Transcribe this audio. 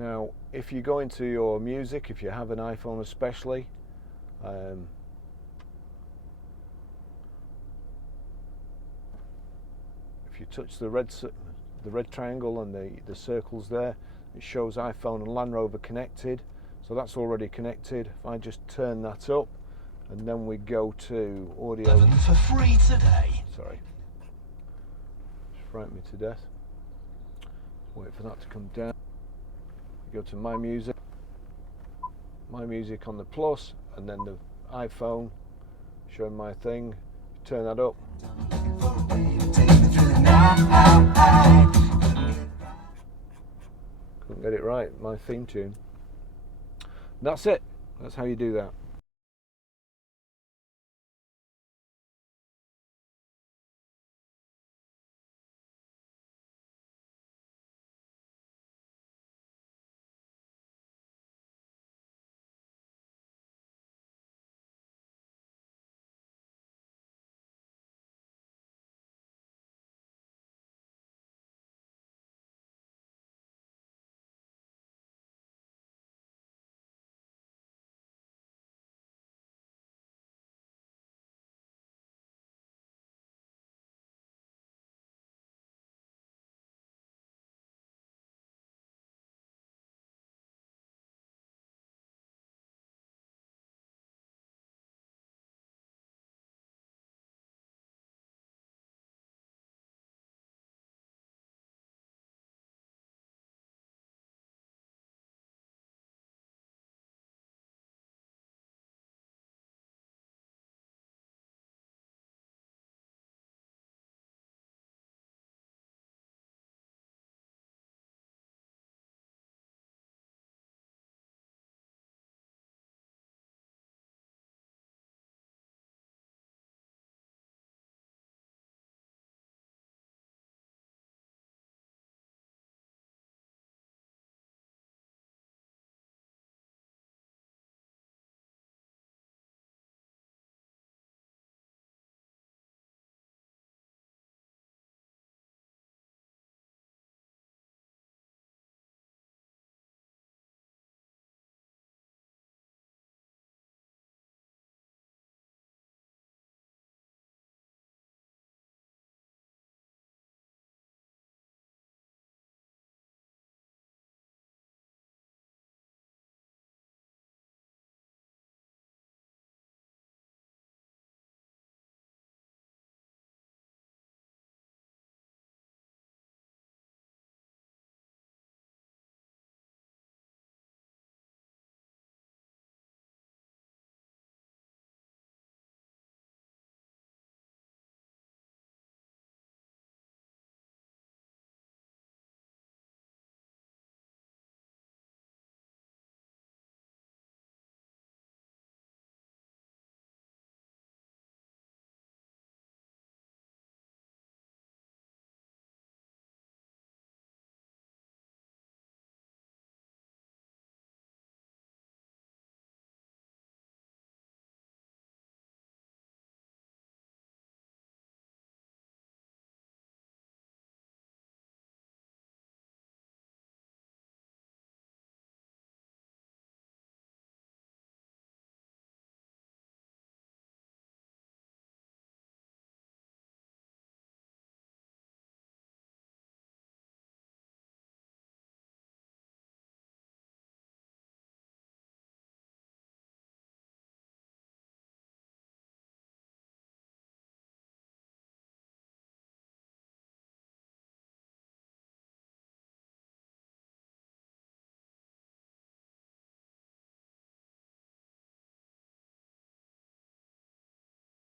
Now, if you go into your music, if you have an iPhone especially, if you touch the red triangle and the circles there, it shows iPhone and Land Rover connected. So that's already connected. If I just turn that up, and then we go to audio. For free today. Sorry, just frightened me to death. Wait for that to come down. Go to my music on the plus, and then the iPhone showing my thing. Turn that up. Couldn't get it right, my theme tune. That's it. That's how you do that.